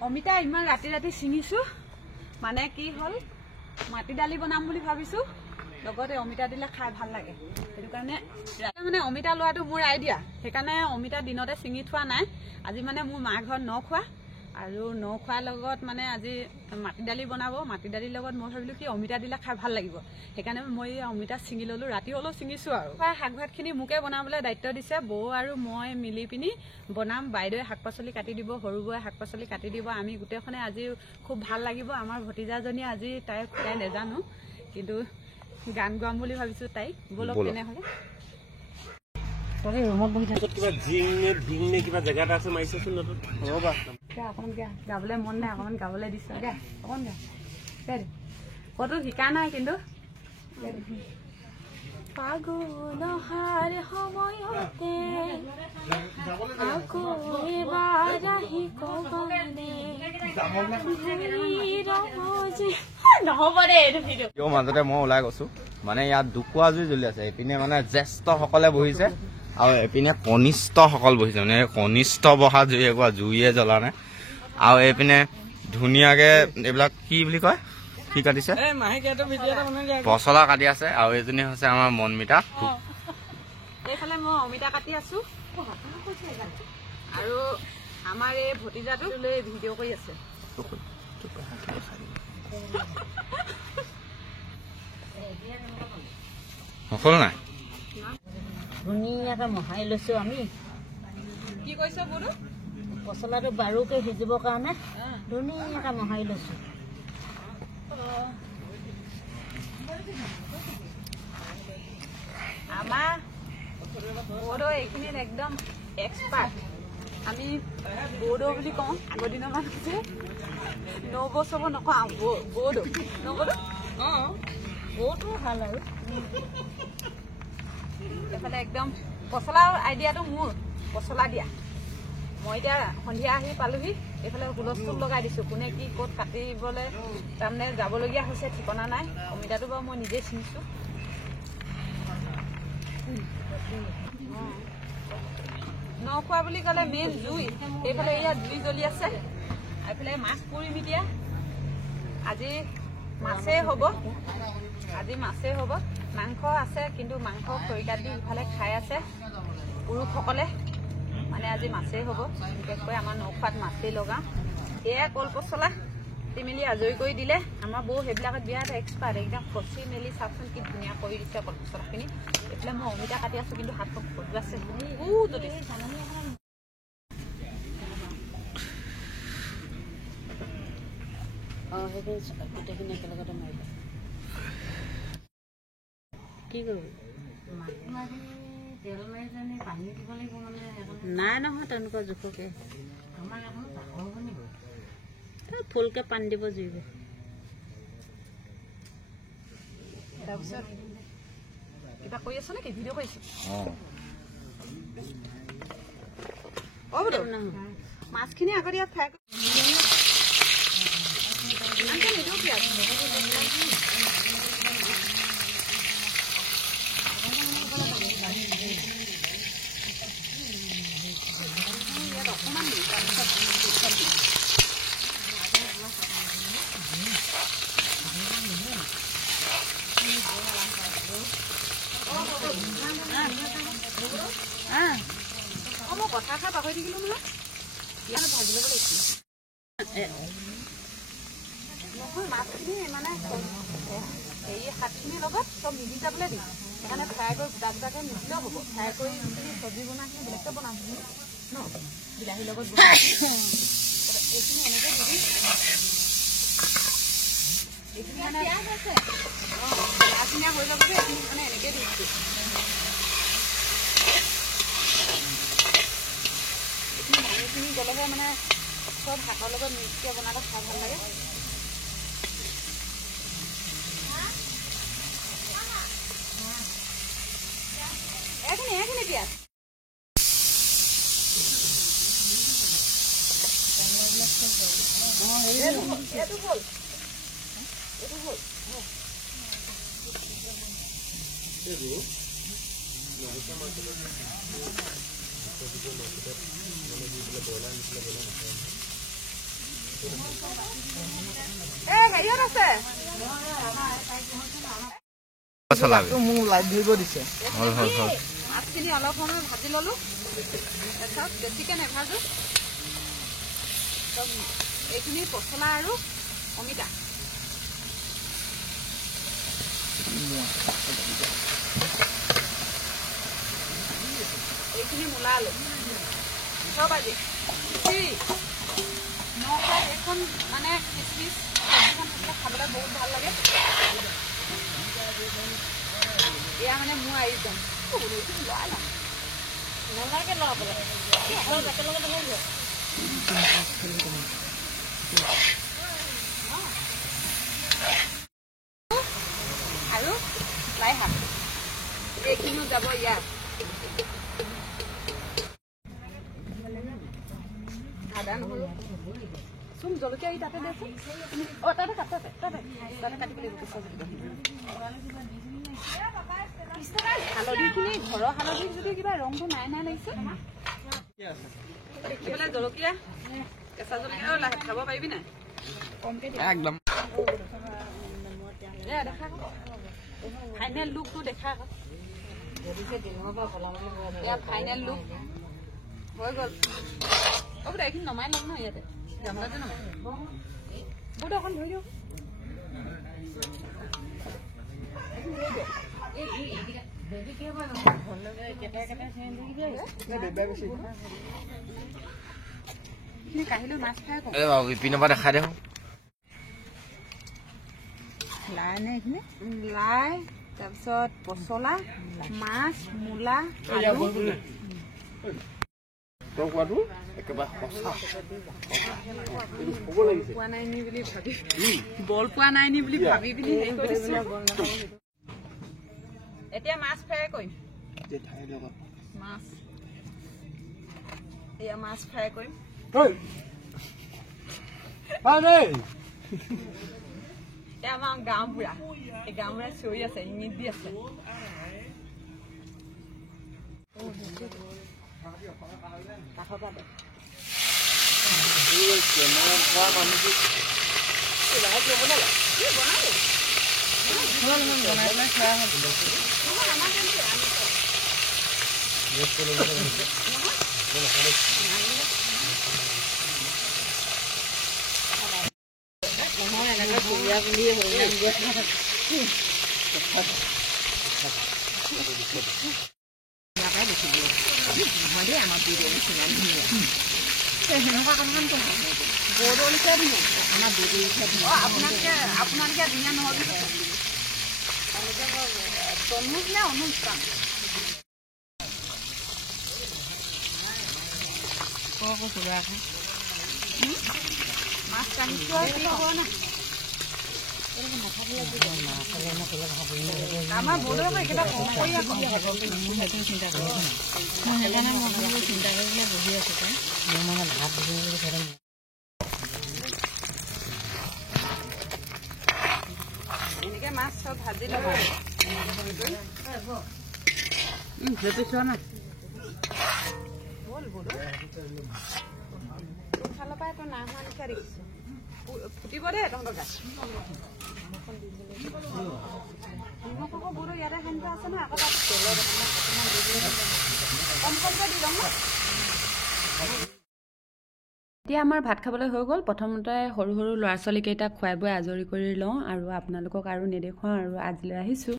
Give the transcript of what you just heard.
অমিতা ইমান ৰাতি ৰাতি ছিঙিছো মানে কি হল মাটি দালি বনাম বুলি ভাবিছো লগতে অমিতা দিলে খাই ভাল লাগে সেইটো কাৰণে মানে অমিতা লোৱাটো মোৰ আইডিয়া সেইকাৰণে অমিতা দিনতে ছিঙি থোৱা নাই আজি মানে মোৰ মা ঘৰত নখোৱা আৰু নখোৱাৰ লগত মানে আজি মাটি দালি বনাব মাটি দালিৰ লগত মই ভাবিলো কি অমিতা দিলে খাই ভাল লাগিব সেইকাৰণে মই অমিতা ছিঙি ললো ৰাতি হলো ছিঙিছো আৰু শাক ভাতখিনি মোকে বনাবলৈ দায়িত্ব দিছে বৌ আৰু মই মিলি পিনি বনাম বাইদেৱে শাক পাচলি কাটি দিব সৰু বৌয়ে শাক পাচলি কাটি দিব আমি গোটেইখনে আজি খুব ভাল লাগিব আমাৰ ভতিজাজনী আজি তাই খুদাই নেজানো কিন্তু গান গাম বুলি ভাবিছো তাই বলক তেনেহলে তবে ৰুমত বহি থাকত কিবা জিং কিবা জেগাটা আছে মাইছেচোন নতুন ৰবা অকণ গাবলৈ মন নাই অকণ গাবলৈ দিছো দে অকণ দে কতো শিকা নাই কিন্তু ফাগুন হার সময়তে আকো এবাৰ আহি কবনে মাজতে মই ওলাই গৈছো মানে ইয়াত দুকুয়া জুই জ্বলি আছে এপিনে মানে জ্যেষ্ঠ সকলে বহিছে আৰু এপিনে কনিষ্ঠ সকল বহিছে মানে কনিষ্ঠ বহা জুই এগুৱা জুইয়ে জ্বলা নাই আৰু এপিনে ধুনীয়াকে এইবিলাক কি বুলি কয় কি কাটিছে পচলা কাটি আছে আৰু এজনী হৈছে আমাৰ মনমিতা এইফালে মই অমিতা কাটি আছো আৰু আমাৰ এই ভতিজাটো লৈ ভিডিঅ' কৰি আছে সকলো নাই ধুনীয়াকে মহাই লৈছো আমি কি কৈছ বৰু পচলাটো বাৰুকে সিজিবৰ কাৰণে ধুনীয়াকে মহাই লৈছো আমাৰ বড়ো এইখিনিত একদম এক্সপাৰ্ট আমি বড়ো বুলি কওঁ আগৰ দিনৰ মানুহ যে নবছৰ নকওঁ বড়ো নবড়ো বহুতো ভাল আৰু এইফালে একদম পচলাৰ আইডিয়াটো মোৰ পচলা দিয়া মই এতিয়া সন্ধিয়া আহি পালোহি এইফালে হুলস্থুল লগাই দিছো কোনে কি ক'ত কাটিবলৈ তাৰমানে যাবলগীয়া হৈছে ঠিকনা নাই অমিতাটো বাৰু মই নিজে চিনিছো নখোৱা বুলি ক'লে মেইন জুই এইফালে এয়া জুই জ্বলি আছে এইফালে মাছ পুৰিম এতিয়া আজি মাছেই হ'ব মাংস আছে কিন্তু মাংস খৰিকাত দি ইফালে খাই আছে পুৰুষসকলে মানে আজি মাছেই হ'ব বিশেষকৈ আমাৰ নখোৱাত মাছেই লগাওঁ এয়া কল পচলা কাটি মেলি আজৰি কৰি দিলে আমাৰ বৌ সেইবিলাকত বিৰাট এক্সপাৰ্ট একদম কচি মেলি চাওকচোন কি ধুনীয়া কৰি দিছে কল পচলাখিনি এইফালে মই অমিতা কাটি আছো কিন্তু হাতখন খজু আছে যদি গোটেইখিনি একেলগতে মাৰিব কি কৰিব তেল মাৰি জানি পানী দিব লাগিব মানে নাই নহয় তেনেকুৱা জোখকে আমাৰ এখন ফুলকে পানী দিব জুইব তাৰপিছত কিবা কৰি আছ নেকি ভিডিঅ' কৰিছো মাছখিনি আগত ইয়াত ফ্ৰাই মই কথা খাই পাহৰি থাকিলো নহয় ইয়াত ভাজি ল'ব লাগিছিল নহয় মাছখিনি মানে হেৰি শাকখিনিৰ লগত চব মিলি যাবলৈ দিম সেইকাৰণে ফ্ৰাই কৰি গোটা গোটাকৈ নিদিলেও হ'ব ফ্ৰাই কৰি যিখিনি চব্জি বনাখিনি বেলেগকৈ বনাম ন বিলাহীৰ লগত এইখিনি এনেকৈ দি এইখিনি মানে মাছখিনিয়া হৈ যাব যে এইখিনি মানে এনেকৈ দিছোঁ এইখিনি গ'লেহে মানে চব শাকৰ লগত মিক্সকৈ বনালে খাই ভাল লাগে এইখিনি পিঁয়াজ এইটো হ'ল হেৰিয়ত আছে মাছখিনি অলপ সময় ভাজি ললো তাৰপিছত বেছিকে নেভাজো এইখিনি পচলা আৰু অমিতা এইখিনি মূলা আলু চব আজি নখাত এইখন মানে খিচমিচ চব্জিখন থাকিলে খাবলৈ বহুত ভাল লাগে এয়া মানে মোৰ আইটেম নালাগে লগাবলৈ আৰু লাই শাক এইখিনিও যাব ইয়াত আদা নহৰু চুম জলকীয়া তাতে দেচোন তাতে কাটিব লাগিব হালধিখিনি ঘৰৰ হালধি যদি কিবা ৰংটো নাই লাগিছে দেখিবলৈ জলকীয়া কেঁচা জলকীয়া খাব পাৰিবি নাই একদম দেখা ফাইনেল লুকটো দেখা ফাইনেল লুক হৈ গ'ল এইখিনি নমাই ল'ম ন ইয়াতে গামলাতে নমাই বহুত অকণ ধৰি দিয়ক কাহিলৈ মাছ ফ্ৰাই ইপিনৰ পৰা দেখাই দেখোন লাই নে এইখিনি লাই তাৰপিছত পচলা মাছ মূলা বল পোৱা নাই নি বুলি ভাবি পিনি এতিয়া মাছ ফ্ৰাই কৰিম মাছ এয়া মাছ ফ্ৰাই কৰিম এয়া আমাৰ গাঁওবুঢ়া এই গাঁওবুঢ়া চিঞৰি আছে ইংগিত দি আছে আপোনালোকে ধুনীয়া নহ'ব তৰমুজ নে অনুষ্ঠান মাছ টানিছো আৰু কি হ'ব না আমাৰ বড়োক একেটা কম কৰি চিন্তা কৰি বহি আছো মানে ভাত এনেকে মাছ চব ভাজি ল'ব চোৱা না ফালৰ পৰা একো নাম হোৱা নিচিনা দেখিছো ফুটিব দেই তহঁতৰ গাত নিমখ আকৌ বড়ো ইয়াতে সানি থোৱা আছে নহয় আকৌ তাত তেলৰ কম কমকৈ দি ল'ম এতিয়া আমাৰ ভাত খাবলৈ হৈ গ'ল প্ৰথমতে সৰু সৰু ল'ৰা ছোৱালীকেইটাক খুৱাই বুৱাই আজৰি কৰি লওঁ আৰু আপোনালোকক আৰু নেদেখুৱাওঁ আৰু আজিলৈ আহিছোঁ